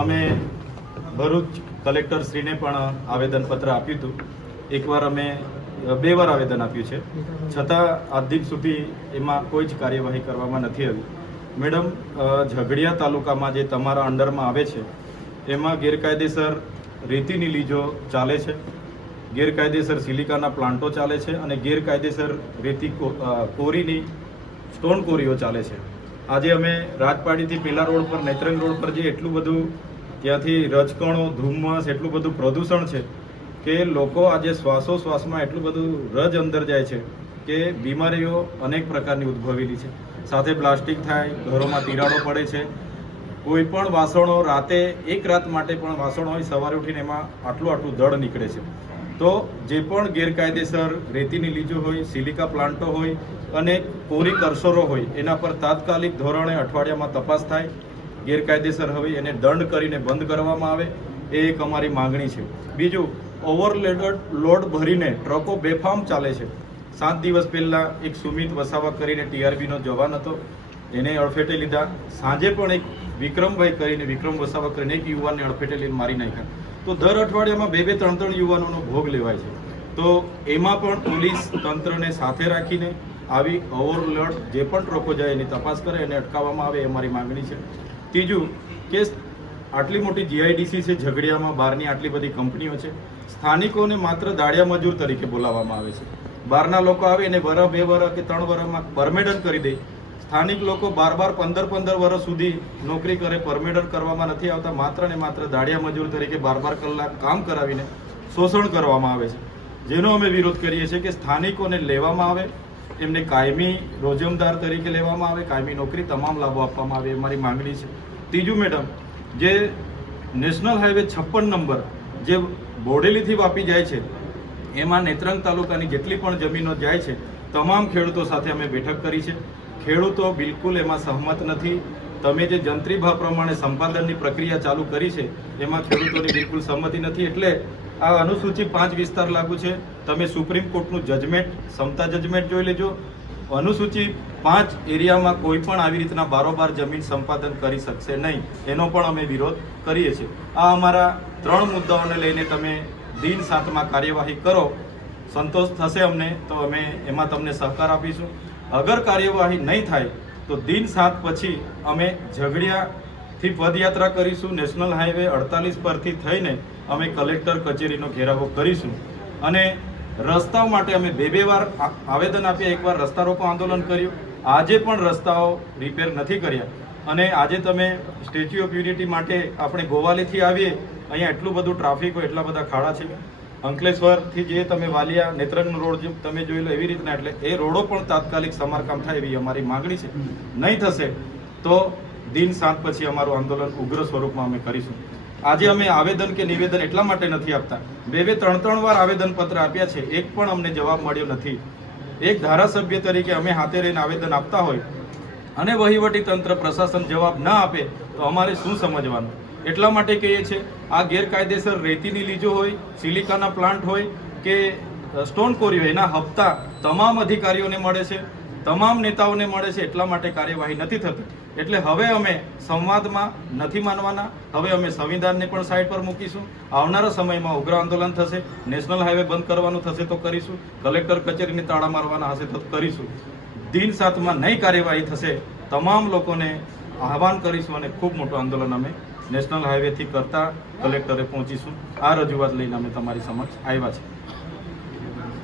અમે ભરૂચ કલેક્ટરશ્રીને પણ આવેદનપત્ર આપ્યું હતું. એકવાર અમે, બે વાર આવેદન આપ્યું છે. છતાં આજ સુધી એમાં કોઈ જ કાર્યવાહી કરવામાં નથી આવી. મેડમ ઝઘડિયા તાલુકામાં જે તમારા અંડરમાં આવે છે, એમાં ગેરકાયદેસર રેતીની લીજો ચાલે છે, ગેરકાયદેસર સિલિકાના પ્લાન્ટો ચાલે છે અને ગેરકાયદેસર રેતી કોરીની સ્ટોન કોરીઓ ચાલે છે. આજે અમે રાજપાડીથી પેલા રોડ પર, નેત્રંગ રોડ પર જે એટલું બધું ત્યાંથી રજકણો, ધુમ્મસ, એટલું બધું પ્રદૂષણ છે કે લોકો આજે શ્વાસોશ્વાસમાં એટલું બધું રજ અંદર જાય છે કે બીમારીઓ અનેક પ્રકારની ઉદ્ભવેલી છે. સાથે પ્લાસ્ટિક થાય, ઘરોમાં તિરાડો પડે છે. કોઈ પણ વાસણો રાતે એક રાત માટે પણ વાસણો હોય, સવારે ઉઠીને એમાં આટલું આટલું દળ નીકળે છે. તો જે પણ ગેરકાયદેસર રેતીની લીજો હોય, સિલિકા પ્લાન્ટો હોય અને કોરી કરસરો હોય, એના પર તાત્કાલિક ધોરણે અઠવાડિયામાં તપાસ થાય ગેરકાયદેસર હવે એને દંડ કરીને બંધ કરવામાં આવે, એ એક અમારી માંગણી છે. બીજું ઓવરલોડ લોડ ભરીને ટ્રકો બેફામ ચાલે છે. સાત દિવસ પહેલાં એક સુમિત વસાવા કરીને ટીઆરબીનો જવાન હતો. એને અડફેટે લીધા. સાંજે પણ એક વિક્રમભાઈ કરીને, વિક્રમ વસાવા કરીને એક યુવાનને અડફેટે લઈને મારી નાખ્યા. તો દર અઠવાડિયામાં બે બે, ત્રણ ત્રણ યુવાનોનો ભોગ લેવાય છે. તો એમાં પણ પોલીસ તંત્રને સાથે રાખીને આવી ઓવરલોડ જે પણ ટ્રકો જાય એની તપાસ કરે એને અટકાવવામાં આવે એ મારી માંગણી છે. ત્રીજું કે આટલી મોટી જીઆઈડીસી છે, ઝઘડિયામાં બહારની આટલી બધી કંપનીઓ છે. સ્થાનિકોને માત્ર દાળિયા મજૂર તરીકે બોલાવવામાં આવે છે. બહારના લોકો આવે એને વરહ બે વરહ કે ત્રણ વરહમાં પરમેડન કરી દે. સ્થાનિક લોકો બાર બાર પંદર પંદર વર્ષ સુધી નોકરી કરે, પરમેડન કરવામાં નથી આવતા. માત્ર ને માત્ર દાળિયા મજૂર તરીકે બાર બાર કલાક કામ કરાવીને શોષણ કરવામાં આવે છે. જેનો અમે વિરોધ કરીએ છીએ કે સ્થાનિકોને લેવામાં આવે એમને કાયમી રોજમદાર તરીકે લેવામાં આવે, કાયમી નોકરી તમામ લાભો આપવામાં આવે, એ મારી માંગણી છે. ત્રીજું, મેડમ, જે નેશનલ હાઈવે છપ્પન નંબર જે બોડેલીથી વાપી જાય છે, એમાં નેત્રંગ તાલુકાની જેટલી પણ જમીનો જાય છે, તમામ ખેડૂતો સાથે અમે બેઠક કરી છે. ખેડૂતો બિલકુલ એમાં સહમત નથી. તમે જે જંત્રી ભાવ પ્રમાણે સંપાદનની પ્રક્રિયા ચાલુ કરી છે, એમાં ખેડૂતોની બિલકુલ સંમતિ નથી. એટલે આ અનુસૂચિ પાંચ વિસ્તાર લાગુ છે. તમે સુપ્રીમ કોર્ટનું જજમેન્ટ ક્ષમતા જજમેન્ટ જોઈ લેજો. અનુસૂચિ પાંચ એરિયામાં કોઈ પણ આવી રીતના બારોબાર જમીન સંપાદન કરી શકશે નહીં. એનો પણ અમે વિરોધ કરીએ છીએ. આ અમારા ત્રણ મુદ્દાઓને લઈને તમે દિન સાતમાં કાર્યવાહી કરો. સંતોષ થશે અમને, તો અમે એમાં તમને સહકાર આપીશું. અગર કાર્યવાહી નહીં થાય, તો દિન સાત પછી અમે ઝઘડિયાથી પદયાત્રા કરીશું. નેશનલ હાઈવે અડતાલીસ પરથી થઈને અમે કલેક્ટર કચેરીનો ઘેરાવો કરીશું. અને રસ્તાઓ માટે અમે બે બે વાર આવેદન આપ્યા. એકવાર રસ્તા રોકો આંદોલન કર્યું. આજે પણ રસ્તાઓ રિપેર નથી કર્યા. અને આજે તમે સ્ટેચ્યુ ઓફ યુનિટી માટે આપણે ગોવાલીથી આવીએ, અહીંયા એટલું બધું ટ્રાફિક હોય, એટલા બધા ખાડા છે. અંકલેશ્વરથી જે તમે વાલિયા નેત્રંગનો રોડ જે તમે જોઈ લો એવી રીતના, એટલે એ રોડો પણ તાત્કાલિક સમારકામ થાય એવી અમારી માંગણી છે. નહીં થશે તો દિન સાત પછી અમારું આંદોલન ઉગ્ર સ્વરૂપમાં અમે કરીશું. આજે અમે આવેદન કે નિવેદન એટલા માટે નથી આપતા. બે બે ત્રણ ત્રણ વાર આવેદન પત્ર આપ્યા છે, એક પણ અમને જવાબ મળ્યો નથી. એક ધારાસભ્ય તરીકે અમે હાથે રહીને આવેદન આપતા હોય અને વહીવટી તંત્ર, પ્રશાસન જવાબ ના આપે તો અમારે શું સમજવાનું? એટલા માટે કહીએ છીએ, આ ગેરકાયદેસર રેતીની લીજો હોય, સિલિકાના પ્લાન્ટ હોય કે સ્ટોન કોરી હોય, એના હપ્તા તમામ અધિકારીઓને મળે છે. તમામ નેતાઓને મળે છે એટલા માટે કાર્યવાહી નથી થતી. એટલે હવે અમે સંવાદમાં નથી માનવાના. હવે અમે સંવિધાનને પણ સાઈડ પર મૂકીશું. આવનારા સમયમાં ઉગ્ર આંદોલન થશે. નેશનલ હાઈવે બંધ કરવાનું થશે તો કરીશું. કલેક્ટર કચેરીને તાળા મારવાના હશે તો કરીશું. દિન સાતમાં નહીં કાર્યવાહી થશે, તમામ લોકોને આહવાન કરીશું અને ખૂબ મોટું આંદોલન અમે નેશનલ હાઈવેથી કરતા કલેક્ટરે પહોંચીશું. આ રજૂઆત લઈને અમે તમારી સમક્ષ આવ્યા છે